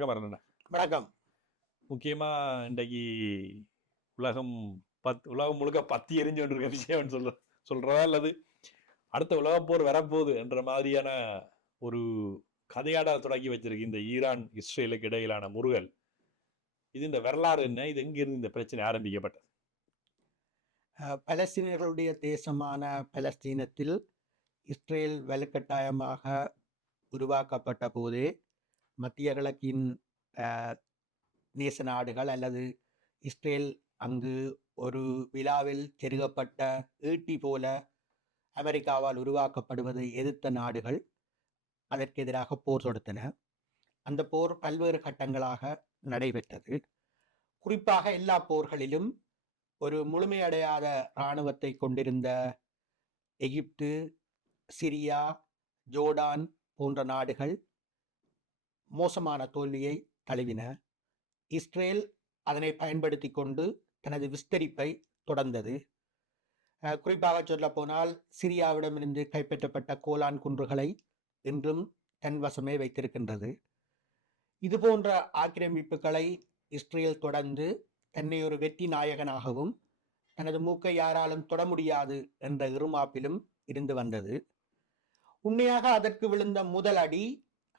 வணக்கம் அருணண்ணா. வணக்கம். முக்கியமாக இன்றைக்கு உலகம் உலகம் முழுக்க பத்தி எரிஞ்சு கொண்டிருக்க விஷயம் சொல்றதா அல்லது அடுத்த உலகப்போர் வரப்போகுது என்ற மாதிரியான ஒரு கதையாட தொடங்கி வச்சிருக்கு இந்த ஈரான் இஸ்ரேலுக்கு இடையிலான முருகல். இது இந்த வரலாறு என்ன? இது எங்கிருந்து இந்த பிரச்சனை ஆரம்பிக்கப்பட்டது? பலஸ்தீனர்களுடைய தேசமான பலஸ்தீனத்தில் இஸ்ரேல் வலுக்கட்டாயமாக உருவாக்கப்பட்ட போதே மத்திய கிழக்கின் நேச நாடுகள் அல்லது இஸ்ரேல் அங்கு ஒரு விழாவில் செருகப்பட்ட ஈட்டி போல அமெரிக்காவால் உருவாக்கப்படுவதை எதிர்த்த நாடுகள் அதற்கு எதிராக போர் தொடுத்தன. அந்த போர் பல்வேறு கட்டங்களாக நடைபெற்றது. குறிப்பாக எல்லா போர்களிலும் ஒரு முழுமையடையாத இராணுவத்தை கொண்டிருந்த எகிப்து, சிரியா, ஜோர்டான் போன்ற நாடுகள் மோசமான தோல்வியை தழுவின. இஸ்ரேல் அதனை பயன்படுத்தி கொண்டு தனது விஸ்தரிப்பை தொடர்ந்தது. குறிப்பாக சொல்ல போனால் சிரியாவிடமிருந்து கைப்பற்றப்பட்ட கோலான் குன்றுகளை இன்றும் தன் வசமே வைத்திருக்கின்றது. இது போன்ற ஆக்கிரமிப்புகளை இஸ்ரேல் தொடர்ந்து தன்னை ஒரு வெற்றி நாயகனாகவும் தனது மூக்கை யாராலும் தொட முடியாது என்ற இருமாப்பிலும் இருந்து வந்தது. உண்மையாக அதற்கு விழுந்த முதல் அடி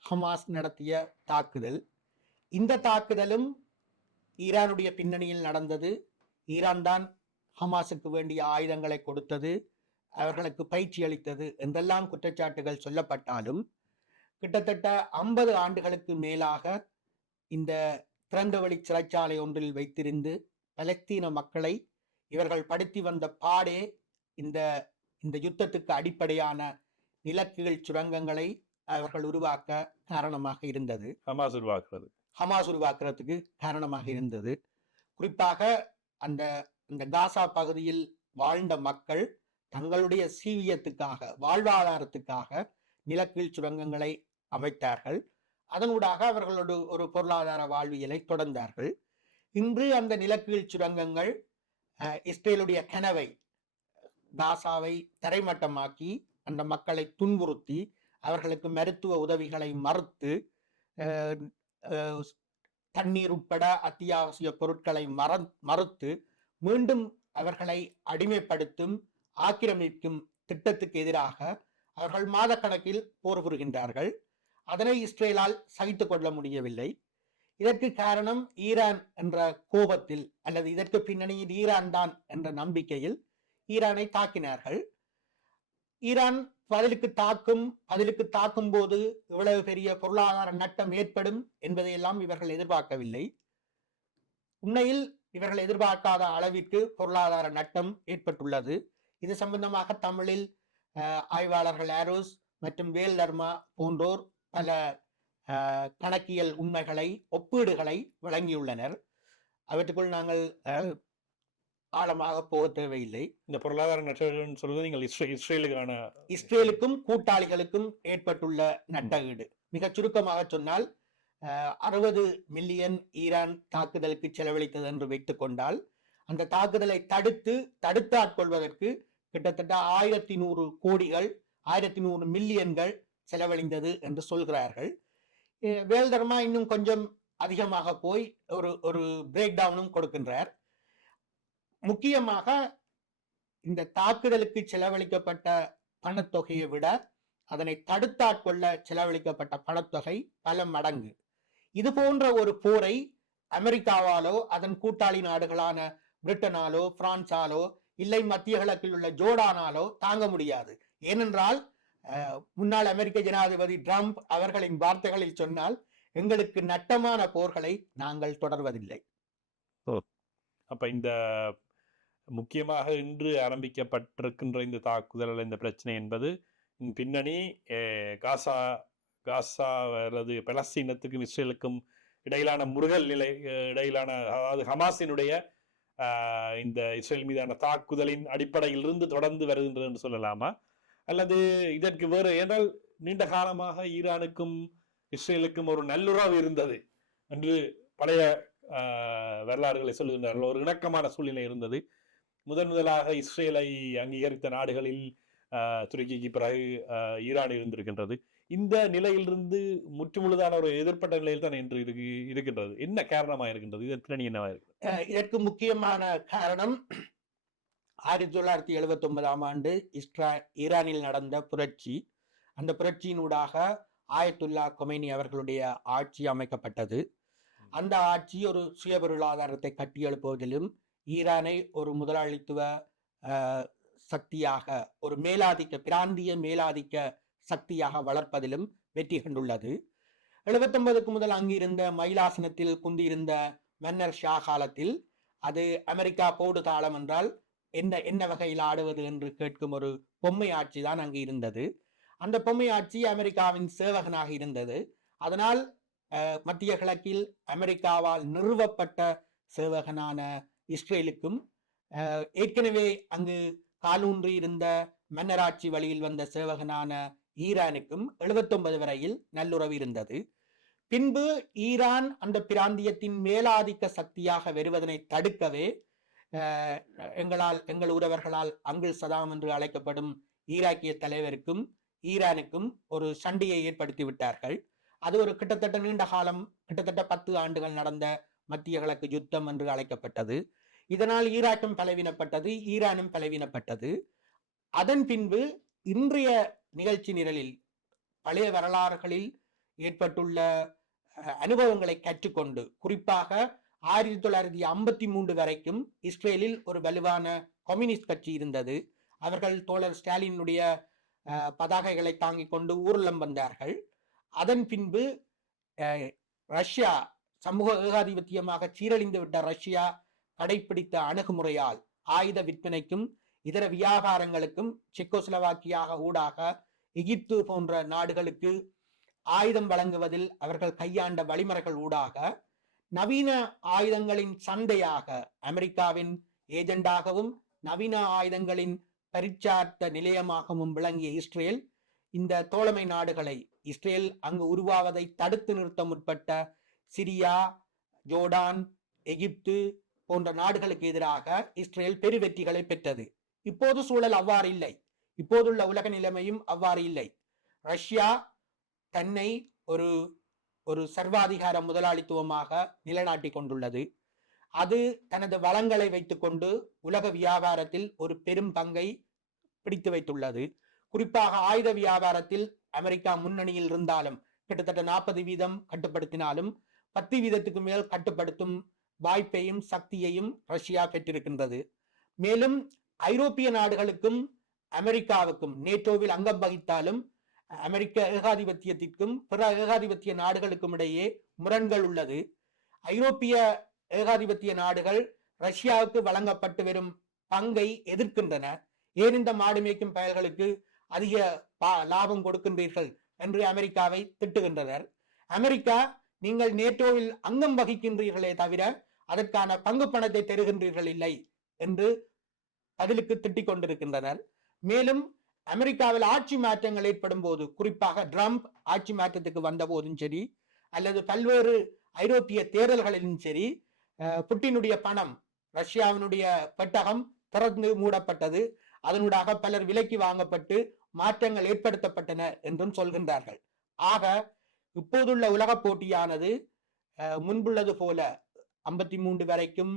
ஹமாஸ் நடத்திய தாக்குதல். இந்த தாக்குதலும் ஈரானுடைய பின்னணியில் நடந்தது. ஈரான் தான் ஹமாஸுக்கு வேண்டிய ஆயுதங்களை கொடுத்தது, அவர்களுக்கு பயிற்சி அளித்தது என்றெல்லாம் குற்றச்சாட்டுகள் சொல்லப்பட்டாலும் கிட்டத்தட்ட 50 ஆண்டுகளுக்கு மேலாக இந்த திறந்தவெளி சிறைச்சாலை ஒன்றில் வைத்திருந்து பலஸ்தீன மக்களை இவர்கள் படுத்தி வந்த பாடே இந்த இந்த யுத்தத்துக்கு அடிப்படையான நிலக்கீழ் சுரங்கங்களை அவர்கள் உருவாக்க காரணமாக இருந்தது. ஹமாஸ் உருவாக்குறதுக்கு காரணமாக இருந்தது. குறிப்பாக அந்த அந்த காசா பகுதியில் வாழ்ந்த மக்கள் தங்களுடைய சீவியத்துக்காக, வாழ்வாதாரத்துக்காக நிலக்கீழ் சுரங்கங்களை அமைத்தார்கள். அதனூடாக அவர்களோடு ஒரு பொருளாதார வாழ்வியலை தொடர்ந்தார்கள். இன்று அந்த நிலக்கீழ் சுரங்கங்கள் இஸ்ரேலுடைய கனவை, காசாவை தரைமட்டமாக்கி அந்த மக்களை துன்புறுத்தி அவர்களுக்கு மருத்துவ உதவிகளை மறுத்து, தண்ணீர் உட்பட அத்தியாவசிய பொருட்களை மறுத்து மீண்டும் அவர்களை அடிமைப்படுத்தும், ஆக்கிரமிக்கும் திட்டத்துக்கு எதிராக அவர்கள் மாதக்கணக்கில் போர் புரிகின்றார்கள். அதனை இஸ்ரேலால் சகித்துக் கொள்ள முடியவில்லை. இதற்கு காரணம் ஈரான் என்ற கோபத்தில், அல்லது இதற்கு பின்னணியில் ஈரான் தான் என்ற நம்பிக்கையில் ஈரானை தாக்கினார்கள். ஈரான் பதிலுக்கு தாக்கும் போது இவ்வளவு பெரிய பொருளாதார நட்டம் ஏற்படும் என்பதையெல்லாம் இவர்கள் எதிர்பார்க்கவில்லை. உண்மையில் இவர்கள் எதிர்பார்க்காத அளவிற்கு பொருளாதார நட்டம் ஏற்பட்டுள்ளது. இது சம்பந்தமாக தமிழில் ஆய்வாளர்கள் ஆரோஸ் மற்றும் வேல் தர்மா போன்றோர் பல கணக்கியல் உண்மைகளை, ஒப்பீடுகளை வழங்கியுள்ளனர். அவற்றுக்குள் நாங்கள் ஆழமாக போக தேவையில்லை. இந்த பொருளாதார நட்டம் சொல்வது நீங்கள் இஸ்ரேலுக்கும் கூட்டாளிகளுக்கும் ஏற்பட்டுள்ள நட்டஈடு. மிக சுருக்கமாக சொன்னால் 60 மில்லியன் ஈரான் தாக்குதலுக்கு செலவழித்தது என்று வைத்துக் கொண்டால், அந்த தாக்குதலை தடுத்து ஆட்கொள்வதற்கு கிட்டத்தட்ட 1100 கோடிகள், 1100 மில்லியன்கள் செலவழிந்தது என்று சொல்கிறார்கள். வேல்தர்மா இன்னும் கொஞ்சம் அதிகமாக போய் ஒரு பிரேக் டவுனும் கொடுக்கின்றார். முக்கியமாக இந்த தாக்குதலுக்கு செலவழிக்கப்பட்ட பணத்தொகையை விட அதனை தடுத்தாட்கொள்ள செலவழிக்கப்பட்ட பணத்தொகை பல மடங்கு. இது போன்ற ஒரு போரை அமெரிக்காவாலோ அதன் கூட்டாளி நாடுகளான பிரிட்டனாலோ பிரான்சாலோ இல்லை மத்திய கிழக்கில் உள்ள ஜோர்டானாலோ தாங்க முடியாது. ஏனென்றால் முன்னாள் அமெரிக்க ஜனாதிபதி ட்ரம்ப் அவர்களின் வார்த்தைகளில் சொன்னால், எங்களுக்கு நட்டமான போர்களை நாங்கள் தொடர்வதில்லை. அப்ப இந்த முக்கியமாக இன்று ஆரம்பிக்கப்பட்டிருக்கின்ற இந்த தாக்குதல், இந்த பிரச்சனை என்பது பின்னணி காசா அல்லது பலஸ்தீனத்துக்கும் இஸ்ரேலுக்கும் இடையிலான முருகல் நிலை, அதாவது ஹமாஸினுடைய இந்த இஸ்ரேல் மீதான தாக்குதலின் அடிப்படையில் இருந்து தொடர்ந்து வருகின்றது என்று சொல்லலாமா? அல்லது இதற்கு வேறு, ஏனால் நீண்ட காலமாக ஈரானுக்கும் இஸ்ரேலுக்கும் ஒரு நல்லுறவு இருந்தது என்று பழைய வரலாறுகளை சொல்லுகின்றார்கள். ஒரு இணக்கமான சூழ்நிலை இருந்தது. முதலாக இஸ்ரேலை அங்கீகரித்த நாடுகளில் துருக்கிக்கு பிறகு ஈரான் இருந்திருக்கின்றது. இந்த நிலையிலிருந்து முற்றுமுழுதான ஒரு எதிர்ப்பட்ட நிலையில் தான் இன்று இருக்கின்றது. என்ன காரணமா இருக்கின்றது? இதன் பின்னணி என்னவா இருக்கு? இதற்கு முக்கியமான காரணம் 1979ஆம் ஆண்டு ஈரானில் நடந்த புரட்சி. அந்த புரட்சியினூடாக ஆயத்துல்லா கொமைனி அவர்களுடைய ஆட்சி அமைக்கப்பட்டது. அந்த ஆட்சி ஒரு சுய பொருளாதாரத்தை கட்டியெழுப்புவதிலும் ஈரானை ஒரு முதலாளித்துவ சக்தியாக, ஒரு பிராந்திய மேலாதிக்க சக்தியாக வளர்ப்பதிலும் வெற்றி கண்டுள்ளது. 79க்கு முதல் அங்கிருந்த மயிலாசனத்தில் குந்தியிருந்த மன்னர் ஷா காலத்தில் அது அமெரிக்கா போடு தாளம் என்றால் என்ன வகையில் ஆடுவது என்று கேட்கும் ஒரு பொம்மை ஆட்சி தான் அங்கு இருந்தது. அந்த பொம்மை ஆட்சி அமெரிக்காவின் சேவகனாக இருந்தது. அதனால் மத்திய கிழக்கில் அமெரிக்காவால் நிறுவப்பட்ட சேவகனான இஸ்ரேலுக்கும் ஏற்கனவே அங்கு காலூன்றி இருந்த மன்னராட்சி வழியில் வந்த சேவகனான ஈரானுக்கும் 79 வரையில் நல்லுறவு இருந்தது. பின்பு ஈரான் அந்த பிராந்தியத்தின் மேலாதிக்க சக்தியாக வருவதனை தடுக்கவே எங்கள் உறவர்களால் அங்குல் சதாம் என்று அழைக்கப்படும் ஈராக்கிய தலைவருக்கும் ஈரானுக்கும் ஒரு சண்டையை ஏற்படுத்தி விட்டார்கள். அது ஒரு கிட்டத்தட்ட நீண்ட காலம், கிட்டத்தட்ட 10 ஆண்டுகள் நடந்த மத்திய கிழக்கு யுத்தம் என்று அழைக்கப்பட்டது. இதனால் ஈராக்கும் பலவீனப்பட்டது, ஈரானும் பலவீனப்பட்டது. அதன் பின்பு இன்றைய நிகழ்ச்சி நிரலில் பழைய வரலாறுகளில் ஏற்பட்டுள்ள அனுபவங்களை கற்றுக்கொண்டு, குறிப்பாக 1953 வரைக்கும் இஸ்ரேலில் ஒரு வலுவான கம்யூனிஸ்ட் கட்சி இருந்தது. அவர்கள் தோழர் ஸ்டாலினுடைய பதாகைகளை தாங்கிக் கொண்டு ஊர்வலம் வந்தார்கள். அதன் பின்பு ரஷ்யா சமூக ஏகாதிபத்தியமாக சீரழிந்து விட்ட ரஷ்யா கடைபிடித்த அணுகுமுறையால் ஆயுத விற்பனைக்கும் இதர வியாபாரங்களுக்கும் செக்கோஸ்லோவாக்கியாக ஊடாக எகிப்து போன்ற நாடுகளுக்கு ஆயுதம் வழங்குவதில் அவர்கள் கையாண்ட வழிமுறைகள் ஊடாக நவீன ஆயுதங்களின் சந்தையாக, அமெரிக்காவின் ஏஜெண்டாகவும் நவீன ஆயுதங்களின் பரிச்சார்த்த நிலையமாகவும் விளங்கிய இஸ்ரேல் இந்த தோழமை நாடுகளை, இஸ்ரேல் அங்கு உருவாவதை தடுத்து நிறுத்த முற்பட்ட சிரியா, ஜோர்டான், எகிப்து போன்ற நாடுகளுக்கு எதிராக இஸ்ரேல் பெருவெற்றிகளை பெற்றது. இப்போது சூழல் அவ்வாறு இல்லை. இப்போதுள்ள உலக நிலைமையும் அவ்வாறு இல்லை. ரஷ்யா தன்னை ஒரு சர்வாதிகார முதலாளித்துவமாக நிலைநாட்டி கொண்டுள்ளது. அது தனது வளங்களை வைத்துக்கொண்டு உலக வியாபாரத்தில் ஒரு பெரும் பங்கை பிடித்து வைத்துள்ளது. குறிப்பாக ஆயுத வியாபாரத்தில் அமெரிக்கா முன்னணியில் இருந்தாலும், கிட்டத்தட்ட 40% கட்டுப்படுத்தினாலும் 10% மேல் கட்டுப்படுத்தும் வாய்ப்பையும் சக்தியையும் ரஷ்யா பெற்றிருக்கின்றது. மேலும் ஐரோப்பிய நாடுகளுக்கும் அமெரிக்காவுக்கும், நேட்டோவில் அங்கம் வகித்தாலும் அமெரிக்க ஏகாதிபத்தியத்திற்கும் பிற ஏகாதிபத்திய நாடுகளுக்கும் இடையே முரண்கள் உள்ளது. ஐரோப்பிய ஏகாதிபத்திய நாடுகள் ரஷ்யாவுக்கு வழங்கப்பட்டு வரும் பங்கை எதிர்க்கின்றன. ஏன் இந்த மாடு மேய்க்கும் பயல்களுக்கு அதிக லாபம் கொடுக்கின்றீர்கள் என்று அமெரிக்காவை திட்டுகின்றனர். அமெரிக்கா, நீங்கள் நேட்டோவில் அங்கம் வகிக்கின்றீர்களே தவிர அதற்கான பங்கு பணத்தை தருகின்றீர்கள் இல்லை என்று பதிலுக்கு திட்டிக் கொண்டிருக்கின்றனர். மேலும் அமெரிக்காவில் ஆட்சி மாற்றங்கள் ஏற்படும் போது, குறிப்பாக ட்ரம்ப் ஆட்சி மாற்றத்துக்கு வந்த போதும் சரி, அல்லது பல்வேறு ஐரோப்பிய தேர்தல்களிலும் சரி, புட்டினுடைய பணம், ரஷ்யாவினுடைய பெட்டகம் திறந்து மூடப்பட்டது. அதனூடாக பலர் விலைக்கு வாங்கப்பட்டு மாற்றங்கள் ஏற்படுத்தப்பட்டன என்றும் சொல்கின்றார்கள். ஆக இப்போதுள்ள உலக போட்டியானது முன்புள்ளது போல 53 வரைக்கும்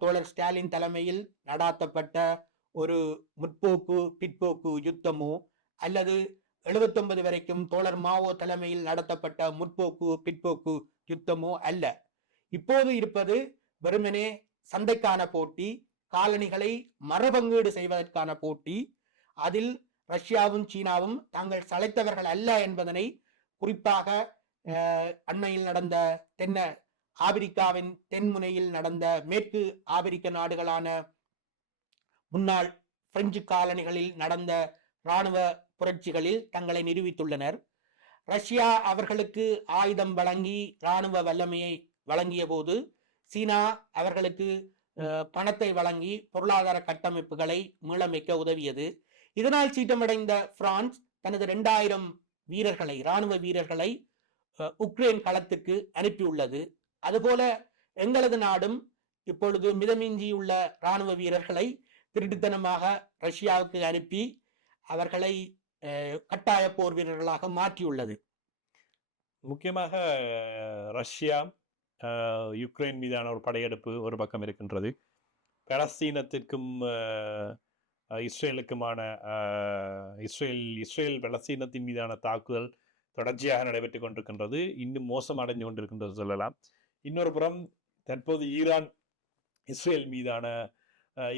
தோழர் ஸ்டாலின் தலைமையில் நடாத்தப்பட்ட ஒரு முற்போக்கு பிற்போக்கு யுத்தமோ, அல்லது 79 வரைக்கும் தோழர் மாவோ தலைமையில் நடத்தப்பட்ட முற்போக்கு பிற்போக்கு யுத்தமோ அல்ல. இப்போது இருப்பது வெறுமனே சந்தைக்கான போட்டி, காலனிகளை மறுபங்கீடு செய்வதற்கான போட்டி. அதில் ரஷ்யாவும் சீனாவும் தாங்கள் சளைத்தவர்கள் அல்ல என்பதனை, குறிப்பாக அண்மையில் நடந்த ஆப்பிரிக்காவின் தென்முனையில் நடந்த மேற்கு ஆப்பிரிக்க நாடுகளான முன்னாள் பிரெஞ்சு காலனிகளில் நடந்த இராணுவ புரட்சிகளில் தங்களை நிரூபித்துள்ளனர். ரஷ்யா அவர்களுக்கு ஆயுதம் வழங்கி இராணுவ வல்லமையை வழங்கிய போது, சீனா அவர்களுக்கு பணத்தை வழங்கி பொருளாதார கட்டமைப்புகளை மீளமைக்க உதவியது. இதனால் சீற்றமடைந்த பிரான்ஸ் தனது 2000 வீரர்களை, இராணுவ வீரர்களை உக்ரைன் களத்துக்கு அனுப்பியுள்ளது. அதுபோல எங்களது நாடும் இப்பொழுது மிதமிஞ்சியுள்ள இராணுவ வீரர்களை திருட்டுத்தனமாக ரஷ்யாவுக்கு அனுப்பி அவர்களை கட்டாய போர் வீரர்களாக மாற்றியுள்ளது. முக்கியமாக ரஷ்யா யுக்ரைன் மீதான ஒரு படையெடுப்பு ஒரு பக்கம் இருக்கின்றது. பலஸ்தீனத்திற்கும் இஸ்ரேலுக்குமான இஸ்ரேல் பலஸ்தீனத்தின் மீதான தாக்குதல் தொடர்ச்சியாக நடைபெற்றுக் கொண்டிருக்கின்றது. இன்னும் மோசமடைந்து கொண்டிருக்கின்றது சொல்லலாம். இன்னொரு புறம் தற்போது இஸ்ரேல் மீதான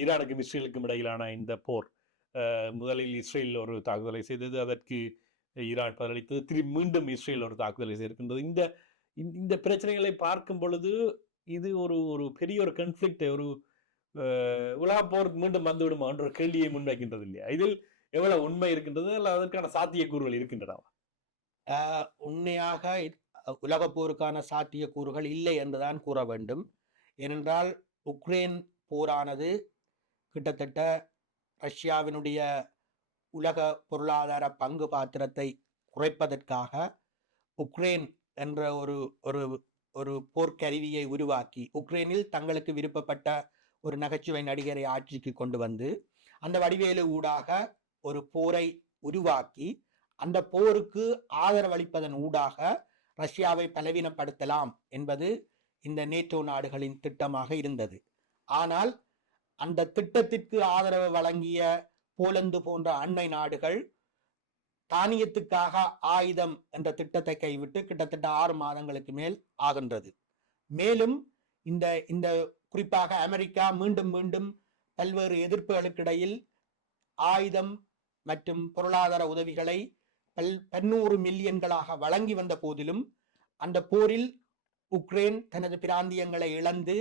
ஈரானுக்கும் இஸ்ரேலுக்கும் இடையிலான இந்த போர், முதலில் இஸ்ரேல் ஒரு தாக்குதலை செய்தது, அதற்கு ஈரான் பதிலளித்தது, மீண்டும் இஸ்ரேல் ஒரு தாக்குதலை செய்திருக்கின்றது. இந்த பிரச்சனைகளை பார்க்கும் பொழுது இது ஒரு பெரிய ஒரு கன்ஃப்ளிக்ட், ஒரு உலக போர் மீண்டும் வந்துவிடுமா என்ற கேள்வியை முன்வைக்கின்றது இல்லையா? இதில் எவ்வளவு உண்மை இருக்கின்றது, அல்ல அதற்கான சாத்தியக்கூறுகள் இருக்கின்றனவா? உண்மையாக உலக போருக்கான சாத்தியக்கூறுகள் இல்லை என்றுதான் கூற வேண்டும். ஏனென்றால் உக்ரைன் போரானது கிட்டத்தட்ட ரஷ்யாவினுடைய உலக பொருளாதார பங்கு பாத்திரத்தை குறைப்பதற்காக உக்ரைன் என்ற ஒரு போர்க்கருவியை உருவாக்கி, உக்ரைனில் தங்களுக்கு விருப்பப்பட்ட ஒரு நகைச்சுவை நடிகரை ஆட்சிக்கு கொண்டு வந்து அந்த வடிவேலு ஊடாக ஒரு போரை உருவாக்கி அந்த போருக்கு ஆதரவளிப்பதன் ஊடாக ரஷ்யாவை பலவீனப்படுத்தலாம் என்பது இந்த நேட்டோ நாடுகளின் திட்டமாக இருந்தது. ஆனால் அந்த திட்டத்திற்கு ஆதரவு வழங்கிய போலந்து போன்ற அண்டை நாடுகள் தானியத்துக்காக ஆயுதம் என்ற திட்டத்தை கைவிட்டு கிட்டத்தட்ட 6 மாதங்களுக்கு மேல் ஆகின்றது. மேலும் இந்த குறிப்பாக அமெரிக்கா மீண்டும் மீண்டும் பல்வேறு எதிர்ப்புகளுக்கிடையில் ஆயுதம் மற்றும் பொருளாதார உதவிகளை பன்னூறு மில்லியன்களாக வழங்கி வந்த போதிலும் அந்த போரில் உக்ரைன் தனது பிராந்தியங்களை இழந்து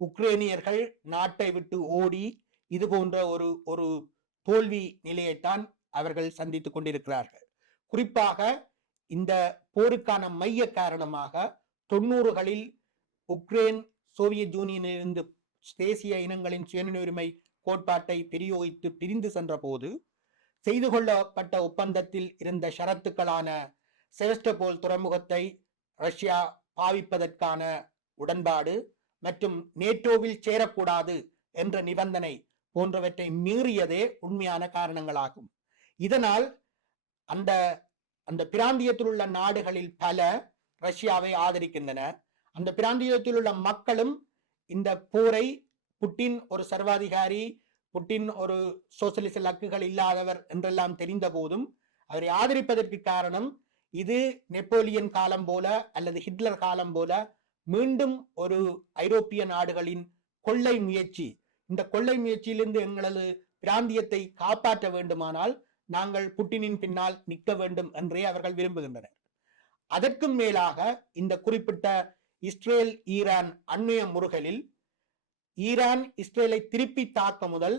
உக்ரைனியர்கள் நாட்டை விட்டு ஓடி இது போன்ற ஒரு தோல்வி நிலையைத்தான் அவர்கள் சந்தித்துக் கொண்டிருக்கிறார்கள். குறிப்பாக இந்த போருக்கான மைய காரணமாக 90களில் உக்ரைன் சோவியத் யூனியனிலிருந்து தேசிய இனங்களின் சுயநிர்ணய கோட்பாட்டை பிரயோகித்து பிரிந்து சென்ற போது செய்து கொள்ளப்பட்ட ஒப்பந்தத்தில் இருந்த ஷரத்துக்களான செவஸ்டோபோல் துறைமுகத்தை ரஷ்யா பாவிப்பதற்கான உடன்பாடு மற்றும் நேட்டோவில் சேரக்கூடாது என்ற நிபந்தனை போன்றவற்றை மீறியதே உண்மையான காரணங்களாகும். இதனால் அந்த பிராந்தியத்தில் உள்ள நாடுகளில் பல ரஷ்யாவை ஆதரிக்கின்றன. அந்த பிராந்தியத்தில் உள்ள மக்களும் இந்த போரை, புட்டின் ஒரு சர்வாதிகாரி, புட்டின் ஒரு சோசியலிச லக்குகள் இல்லாதவர் என்றெல்லாம் தெரிந்த போதும் அவரை ஆதரிப்பதற்கு காரணம் இது நெப்போலியன் காலம் போல அல்லது ஹிட்லர் காலம் போல மீண்டும் ஒரு ஐரோப்பிய நாடுகளின் கொள்ளை முயற்சி. இந்த கொள்ளை முயற்சியிலிருந்து எங்களது பிராந்தியத்தை காப்பாற்ற வேண்டுமானால் நாங்கள் புட்டினின் பின்னால் நிற்க வேண்டும் என்றே அவர்கள் விரும்புகின்றனர். அதற்கும் மேலாக இந்த குறிப்பிட்ட இஸ்ரேல் ஈரான் அண்மைய முறுகலில் ஈரான் இஸ்ரேலை திருப்பி தாக்க முதல்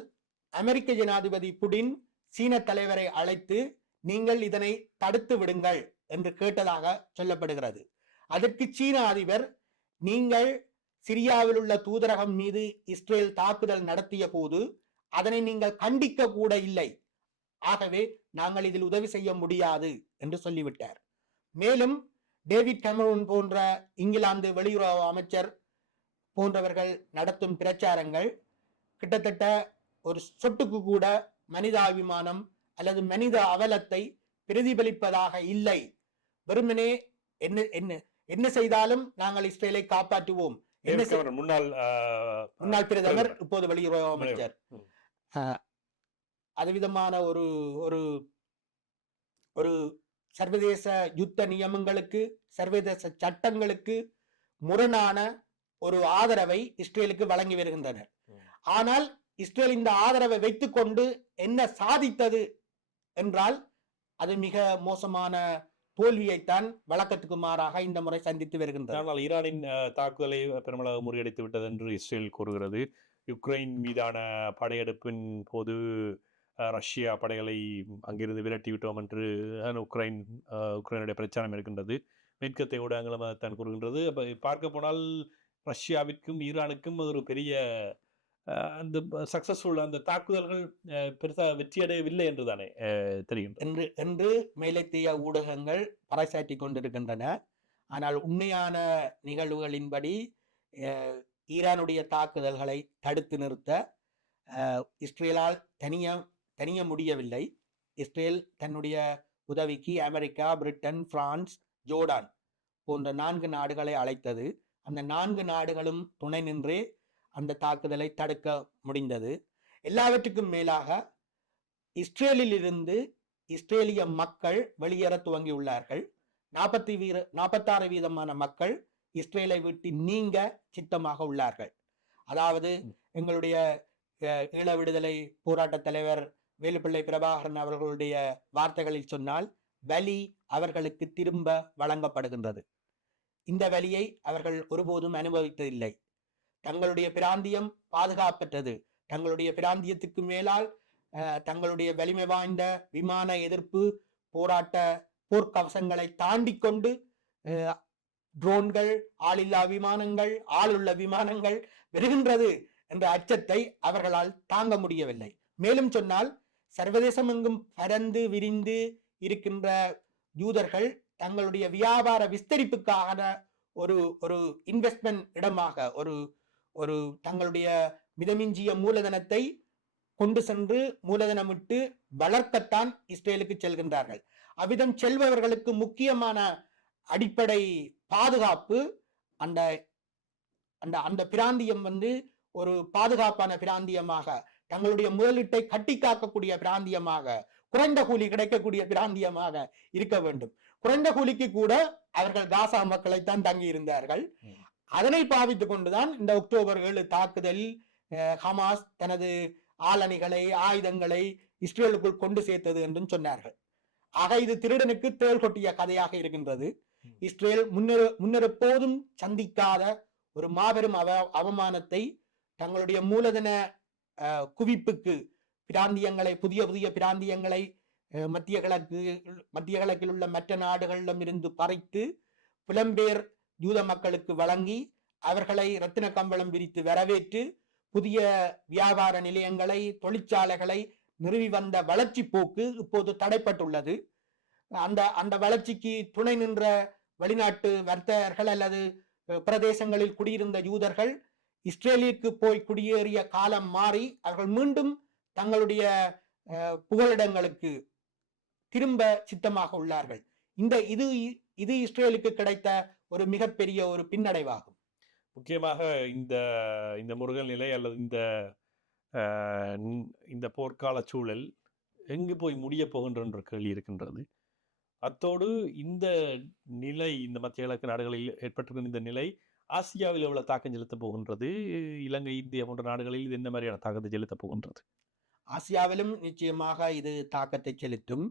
அமெரிக்க ஜனாதிபதி புடின் சீன தலைவரை அழைத்து நீங்கள் இதனை தடுத்து விடுங்கள் என்று கேட்டதாக சொல்லப்படுகிறது. அதற்கு சீன அதிபர், நீங்கள் சிரியாவில் உள்ள தூதரகம் மீது இஸ்ரேல் தாக்குதல் நடத்திய போது அதனை நீங்கள் கண்டிக்க கூட இல்லை, ஆகவே நாங்கள் இதில் உதவி செய்ய முடியாது என்று சொல்லிவிட்டார். மேலும் டேவிட் கெமரூன் போன்ற இங்கிலாந்து வெளியுறவு அமைச்சர் போன்றவர்கள் நடத்தும் பிரச்சாரங்கள் கிட்டத்தட்ட ஒரு சொட்டுக்கு கூட மனிதாபிமானம் அல்லது மனித அவலத்தை பிரதிபலிப்பதாக இல்லை. வெறுமனே என்ன செய்தாலும் நாங்கள் இஸ்ரேலை காப்பாற்றுவோம். முன்னாள் பிரதமர், இப்போது வெளியுறவு அமைச்சர். அது விதமான ஒரு சர்வதேச யுத்த நியமங்களுக்கு, சர்வதேச சட்டங்களுக்கு முரணான ஒரு ஆதரவை இஸ்ரேலுக்கு வழங்கி வருகின்றனர். ஆனால் இஸ்ரேல் இந்த ஆதரவை வைத்துக் கொண்டு என்ன சாதித்தது என்றால் அது மிக மோசமான தோல்வியைத்தான் வழக்கத்துக்கு மாறாக இந்த முறை சந்தித்து வருகின்றது. ஆனால் ஈரானின் தாக்குதலை பெருமளவு முறியடித்து விட்டது என்று இஸ்ரேல் கூறுகிறது. யுக்ரைன் மீதான படையெடுப்பின் போது ரஷ்யா படைகளை அங்கிருந்து விரட்டி விட்டோம் என்று உக்ரைனுடைய பிரச்சாரம் இருக்கின்றது. மேற்கத்தை ஊடகங்களும் தான் கூறுகின்றது. அப்போ பார்க்க போனால் ரஷ்யாவிற்கும் ஈரானுக்கும் ஒரு பெரிய அந்த சக்சஸ்ஃபுல் அந்த தாக்குதல்கள் பெருசாக வெற்றியடையவில்லை என்று தானே தெரிகின்றது என்று மேலத்திய ஊடகங்கள் பறைசாற்றி கொண்டிருக்கின்றன. ஆனால் உண்மையான நிகழ்வுகளின்படி ஈரானுடைய தாக்குதல்களை தடுத்து நிறுத்த இஸ்ரேலால் தனிய முடியவில்லை. இஸ்ரேல் தன்னுடைய உதவிக்கு அமெரிக்கா, பிரிட்டன், பிரான்ஸ், ஜோர்டான் போன்ற 4 நாடுகளை அழைத்தது. அந்த 4 நாடுகளும் துணை நின்றே அந்த தாக்குதலை தடுக்க முடிந்தது. எல்லாவற்றுக்கும் மேலாக இஸ்ரேலில் இருந்து இஸ்ரேலிய மக்கள் வெளியேற துவங்கியுள்ளார்கள். 46% மக்கள் இஸ்ரேலை விட்டு நீங்க சித்தமாக உள்ளார்கள். அதாவது எங்களுடைய ஈழ விடுதலை போராட்ட தலைவர் வேலுப்பிள்ளை பிரபாகரன் அவர்களுடைய வார்த்தைகளில் சொன்னால், வலி அவர்களுக்கு திரும்ப வழங்கப்படுகின்றது. இந்த வலியை அவர்கள் ஒருபோதும் அனுபவித்ததில்லை. தங்களுடைய பிராந்தியம் பாதுகாப்பற்றது. தங்களுடைய பிராந்தியத்துக்கு மேலால் தங்களுடைய வலிமை வாய்ந்த விமான எதிர்ப்பு போராட்ட போர்க்கவசங்களை தாண்டி கொண்டு ட்ரோன்கள், ஆளில்லா விமானங்கள், ஆளுள்ள விமானங்கள் வருகின்றது என்ற அச்சத்தை அவர்களால் தாங்க முடியவில்லை. மேலும் சொன்னால், சர்வதேசம் எங்கும் பரந்து விரிந்து இருக்கின்ற யூதர்கள் தங்களுடைய வியாபார விஸ்தரிப்புக்கான ஒரு இன்வெஸ்ட்மெண்ட் இடமாக ஒரு தங்களுடைய மிதமிஞ்சிய மூலதனத்தை கொண்டு சென்று மூலதனமிட்டு வளர்க்கத்தான் இஸ்ரேலுக்கு செல்கின்றார்கள். அவ்விதம் செல்பவர்களுக்கு முக்கியமான அடிப்படை பாதுகாப்பு அந்த அந்த அந்த பிராந்தியம் ஒரு பாதுகாப்பான பிராந்தியமாக, தங்களுடைய முதலீட்டை கட்டி காக்கக்கூடிய பிராந்தியமாக, குறைந்த கூலி கிடைக்கக்கூடிய பிராந்தியமாக இருக்க வேண்டும். குறைந்த கூலிக்கு கூட அவர்கள் காசா மக்களைத்தான் தங்கி இருந்தார்கள். அதனை பாவித்துக் கொண்டுதான் இந்த அக்டோபர் 7 தாக்குதலில் ஹமாஸ் தனது ஆளணிகளை, ஆயுதங்களை இஸ்ரேலுக்குள் கொண்டு சேர்த்தது என்றும் சொன்னார்கள். ஆக இது திருடனுக்கு தேள் கொட்டிய கதையாக இருக்கின்றது. இஸ்ரேல் முன்னர் எப்போதும் சந்திக்காத ஒரு மாபெரும் அவமானத்தை தங்களுடைய மூலதன குவிப்புக்கு பிராந்தியங்களை, புதிய புதிய பிராந்தியங்களை மத்திய கிழக்கில் உள்ள மற்ற நாடுகளிடம் இருந்து பறித்து புலம்பெயர் யூத மக்களுக்கு வழங்கி அவர்களை ரத்தின கம்பளம் விரித்து வரவேற்று புதிய வியாபார நிலையங்களை, தொழிற்சாலைகளை நிறுவி வந்த வளர்ச்சி போக்கு இப்போது தடைப்பட்டுள்ளது. அந்த வளர்ச்சிக்கு துணை நின்ற வெளிநாட்டு வர்த்தகர்கள் அல்லது பிரதேசங்களில் குடியிருந்த யூதர்கள் இஸ்ரேலுக்கு போய் குடியேறிய காலம் மாறி அவர்கள் மீண்டும் தங்களுடைய புகலிடங்களுக்கு திரும்ப சித்தமாக உள்ளார்கள். இது இஸ்ரேலுக்கு கிடைத்த ஒரு மிகப்பெரிய ஒரு பின்னடைவாகும். முக்கியமாக இந்த முருகல் நிலை அல்லது இந்த போர்க்கால சூழல் எங்கு போய் முடிய போகின்ற கேள்வி இருக்கின்றது. அத்தோடு இந்த நிலை, இந்த மத்திய கிழக்கு நாடுகளில் ஏற்பட்டிருக்கிற இந்த நிலை ஆசியாவில் எவ்வளவு தாக்கம் செலுத்தப் போகின்றது? இலங்கை, இந்தியா போன்ற நாடுகளில் இது என்ன மாதிரியான தாக்கத்தை செலுத்தப் போகின்றது? ஆசியாவிலும் நிச்சயமாக இது தாக்கத்தை செலுத்தும்.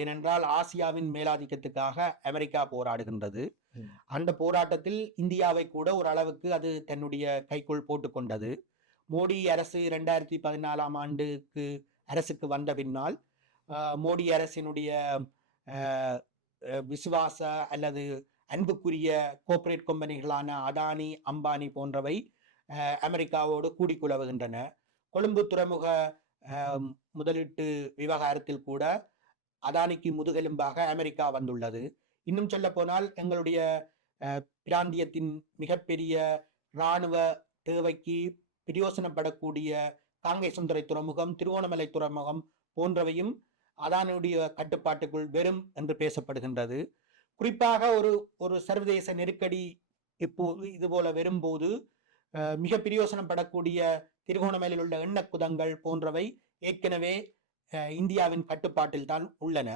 ஏனென்றால் ஆசியாவின் மேலாதிக்கத்துக்காக அமெரிக்கா போராடுகின்றது. அந்த போராட்டத்தில் இந்தியாவை கூட ஒரு அளவுக்கு அது தன்னுடைய கைக்குள் போட்டுக்கொண்டது. மோடி அரசு 2014 ஆண்டுக்கு அரசுக்கு வந்த பின்னால் மோடி அரசினுடைய விசுவாச அல்லது அன்புக்குரிய கோர்ப்பரேட் கம்பெனிகளான அதானி, அம்பானி போன்றவை அமெரிக்காவோடு கூடிக்குழவுகின்றன. கொழும்பு துறைமுக முதலீட்டு விவகாரத்தில் கூட அதானிக்கு முதுகெலும்பாக அமெரிக்கா வந்துள்ளது. இன்னும் சொல்ல போனால் எங்களுடைய பிராந்தியத்தின் மிகப்பெரிய இராணுவ தேவைக்கு பிரயோசனப்படக்கூடிய காங்கேசந்துறை துறைமுகம், திருவோணமலை துறைமுகம் போன்றவையும் அதானுடைய கட்டுப்பாட்டுக்குள் வெறும் என்று பேசப்படுகின்றது. குறிப்பாக ஒரு சர்வதேச நெருக்கடி இப்போது இதுபோல வரும்போது மிக பிரயோசனப்படக்கூடிய திருகோணமலையில் உள்ள எண்ணக்குதங்கள் போன்றவை ஏற்கனவே இந்தியாவின் கட்டுப்பாட்டில் தான் உள்ளன.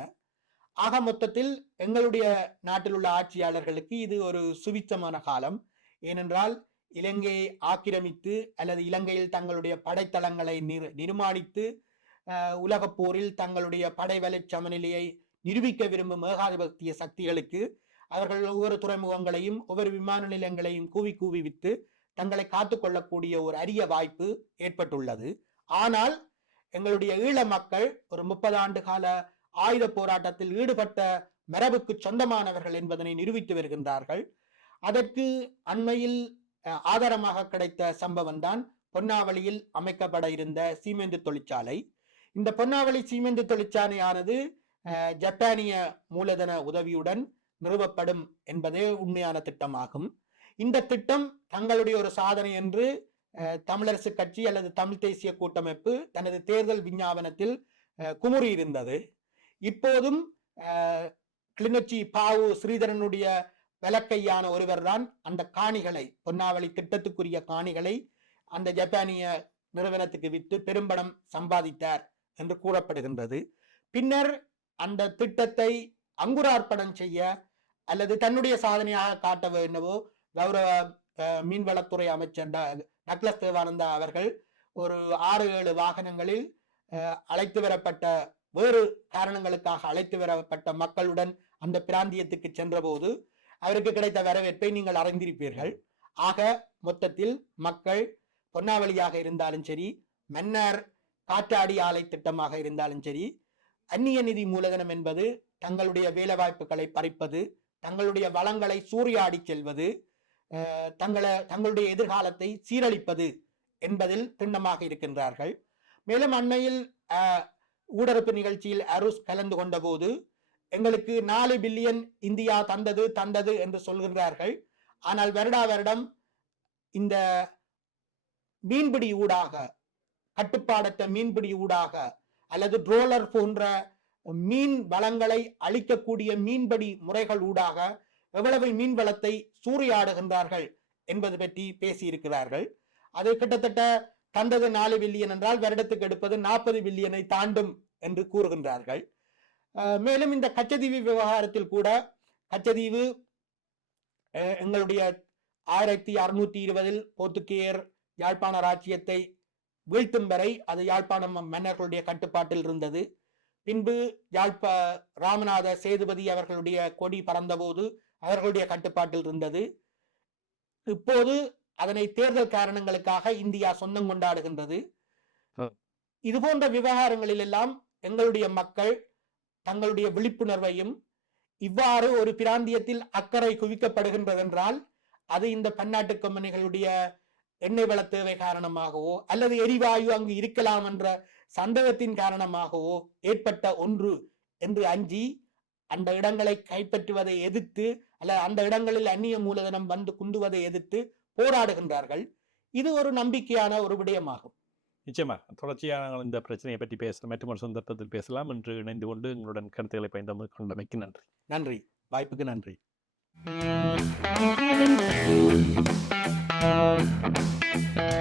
ஆக மொத்தத்தில் எங்களுடைய நாட்டில் உள்ள ஆட்சியாளர்களுக்கு இது ஒரு சுவிச்சமான காலம். ஏனென்றால் இலங்கையை ஆக்கிரமித்து அல்லது இலங்கையில் தங்களுடைய படைத்தளங்களை நிர்மாணித்து உலகப் போரில் தங்களுடைய படைவலை சமநிலையை நிரூபிக்க விரும்பும் ஏகாதிபத்திய சக்திகளுக்கு அவர்கள் ஒவ்வொரு துறைமுகங்களையும் ஒவ்வொரு விமான நிலையங்களையும் கூவி விட்டு தங்களை காத்துக்கொள்ளக்கூடிய ஒரு அரிய வாய்ப்பு ஏற்பட்டுள்ளது. ஆனால் எங்களுடைய ஈழ மக்கள் ஒரு 30 ஆண்டு கால ஆயுத போராட்டத்தில் ஈடுபட்ட மரபுக்கு சொந்தமானவர்கள் என்பதனை நிரூபித்து வருகின்றார்கள். அதற்கு அண்மையில் ஆதாரமாக கிடைத்த சம்பவம் தான் பொன்னாவளியில் அமைக்கப்பட இருந்த சீமெந்து தொழிற்சாலை. இந்த பொன்னாவளி சீமெந்து தொழிற்சாலையானது ஜப்பானிய மூலதன உதவியுடன் நிறுவப்படும் என்பதே உண்மையான திட்டமாகும். இந்த திட்டம் தங்களுடைய ஒரு சாதனை என்று தமிழரசு கட்சி அல்லது தமிழ் தேசிய கூட்டமைப்பு தனது தேர்தல் விஞ்ஞாபனத்தில் குமுறி இருந்தது. இப்போதும் கிளிநொச்சி பாவு ஸ்ரீதரனுடைய விலக்கையான ஒருவர் தான் அந்த காணிகளை, பொன்னாவளி திட்டத்துக்குரிய காணிகளை அந்த ஜப்பானிய நிறுவனத்துக்கு விற்று பெரும்பணம் சம்பாதித்தார் என்று கூறப்படுகின்றது. பின்னர் அந்த திட்டத்தை அங்குரார்ப்பணம் செய்ய அல்லது தன்னுடைய சாதனையாக காட்ட வேண்டுமோ கௌரவ மீன்வளத்துறை அமைச்சர் டக்ளஸ் தேவானந்தா அவர்கள் ஒரு 6-7 வாகனங்களில் அழைத்து வரப்பட்ட, வேறு காரணங்களுக்காக அழைத்து வரப்பட்ட மக்களுடன் அந்த பிராந்தியத்துக்கு சென்றபோது அவருக்கு கிடைத்த வரவேற்பை நீங்கள் அறிந்திருப்பீர்கள். ஆக மொத்தத்தில் மக்கள் பொன்னாவளியாக இருந்தாலும் சரி, மன்னர் காற்றாடி ஆலை திட்டமாக இருந்தாலும் சரி, அந்நிய நிதி மூலதனம் என்பது தங்களுடைய வேலை வாய்ப்புகளை பறிப்பது, தங்களுடைய வளங்களை சூறையாடி செல்வது, தங்களுடைய எதிர்காலத்தை சீரழிப்பது என்பதில் திண்ணமாக இருக்கின்றார்கள். மேலும் அண்மையில் ஊடறுப்பு நிகழ்ச்சியில் அருஸ் கலந்து கொண்ட போது எங்களுக்கு 4 பில்லியன் இந்தியா தந்தது என்று சொல்கின்றார்கள். ஆனால் வருடா வருடம் இந்த மீன்பிடி ஊடாக, கட்டுப்பாடற்ற மீன்பிடி ஊடாக அல்லது ட்ரோலர் போன்ற மீன் வளங்களை அழிக்கக்கூடிய மீன்பிடி முறைகள் ஊடாக எவ்வளவு மீன் வளத்தை சூறையாடுகின்றார்கள் என்பது பற்றி பேசியிருக்கிறார்கள். அது கிட்டத்தட்ட தந்தது 4 பில்லியன் என்றால் வருடத்துக்கு எடுப்பது 40 பில்லியனை தாண்டும் என்று கூறுகின்றார்கள். மேலும் இந்த கச்சதீவு விவகாரத்தில் கூட, கச்சதீவு எங்களுடைய 1620 போர்த்துகேயர் யாழ்ப்பாண ராச்சியத்தை வீழ்த்தும் வரை அது யாழ்ப்பாணம் மன்னர்களுடைய கட்டுப்பாட்டில் இருந்தது. பின்பு ராமநாத சேதுபதி அவர்களுடைய கொடி பறந்தபோது அவர்களுடைய கட்டுப்பாட்டில் இருந்தது. இப்போது அதனை தேர்தல் காரணங்களுக்காக இந்தியா சொந்தம் கொண்டாடுகின்றது. இது போன்ற விவகாரங்களில் எல்லாம் எங்களுடைய மக்கள் தங்களுடைய விழிப்புணர்வையும், இவ்வாறு ஒரு பிராந்தியத்தில் அக்கறை குவிக்கப்படுகின்றதென்றால் அது இந்த பன்னாட்டு கம்பெனிகளுடைய எண்ணெய் வள தேவை காரணமாகவோ அல்லது எரிவாயு அங்கு இருக்கலாம் என்ற சந்தேகத்தின் காரணமாகவோ ஏற்பட்ட ஒன்று என்று அஞ்சி அந்த இடங்களை கைப்பற்றுவதை எதிர்த்து, அல்லது அந்த இடங்களில் அந்நிய மூலதனம் வந்து குந்துவதை எதிர்த்து போராடுகின்றார்கள். இது ஒரு நம்பிக்கையான ஒரு விடயமாகும். நிச்சயமா தொடர்ச்சியாக இந்த பிரச்சனையை பற்றி பேசலாம், மற்றொரு சந்தர்ப்பத்தில் பேசலாம் என்று இணைந்து கொண்டு உங்களுடன் கருத்துக்களை பயந்து கொண்டமைக்கு நன்றி. நன்றி, வாய்ப்புக்கு நன்றி. Thank you.